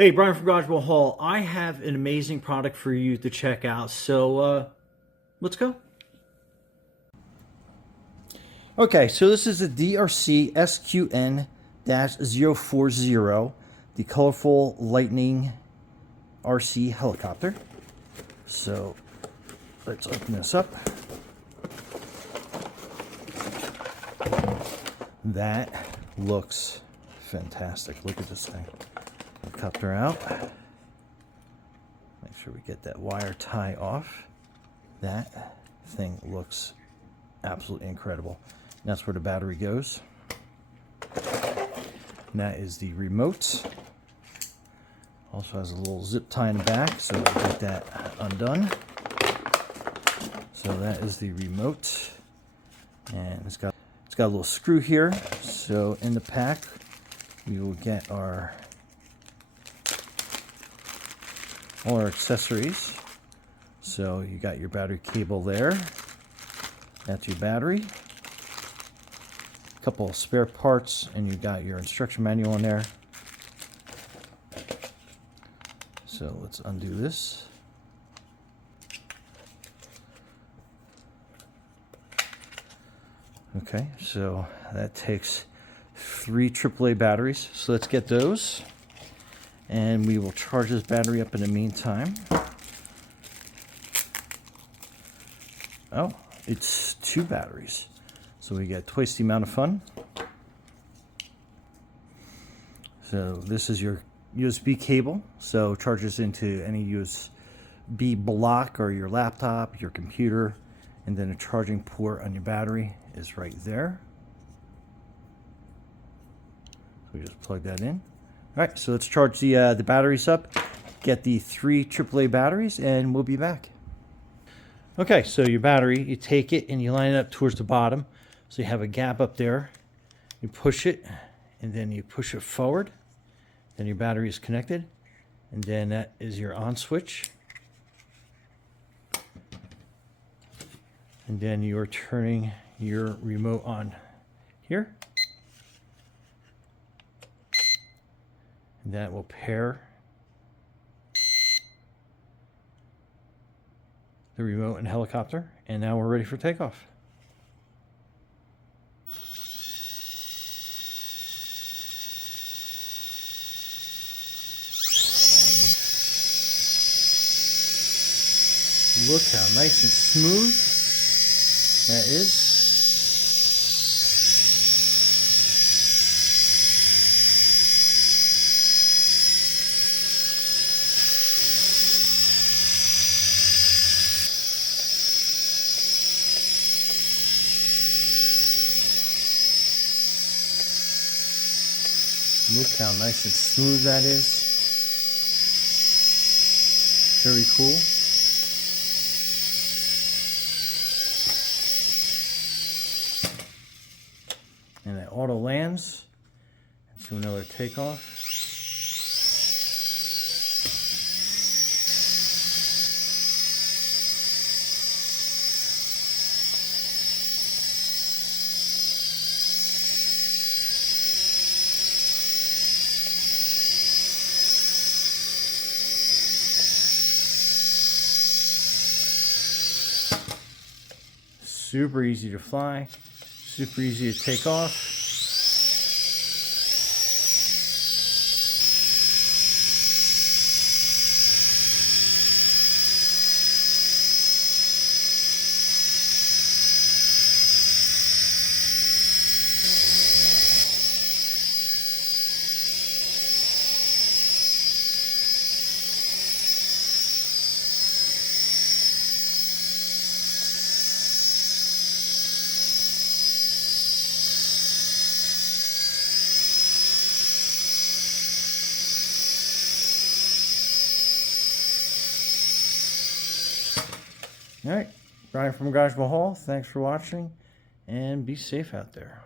Hey, Brian from Garagewell Hall. I have an amazing product for you to check out, so let's go. Okay, so this is the DEERC SQN-040, the Colorful Lightning RC helicopter. So let's open this up. That looks fantastic. Look at this thing. Helicopter out. Make sure we get that wire tie off. That thing looks absolutely incredible. And that's where the battery goes. And that is the remote. Also has a little zip tie in the back, so we'll get that undone. So that is the remote. And it's got a little screw here. So in the pack we will get all our accessories. So you got your battery cable there. That's your battery. A couple of spare parts, and you got your instruction manual in there. So let's undo this. Okay, so that takes 3 AAA batteries. So let's get those. And we will charge this battery up in the meantime. Oh, it's 2 batteries. So we get twice the amount of fun. So this is your USB cable. So charges into any USB block or your laptop, your computer. And then a charging port on your battery is right there. So we just plug that in. All right, so let's charge the batteries up, get the 3 AAA batteries, and we'll be back. Okay, so your battery, you take it and you line it up towards the bottom. So you have a gap up there. You push it, and then you push it forward. Then your battery is connected, and then that is your on switch. And then you're turning your remote on here. And that will pair the remote and helicopter. And now we're ready for takeoff. Look how nice and smooth that is. Look how nice and smooth that is. Very cool. And it auto lands into another takeoff. Super easy to fly, super easy to take off. All right, Brian from Garagewell Hall, thanks for watching, and be safe out there.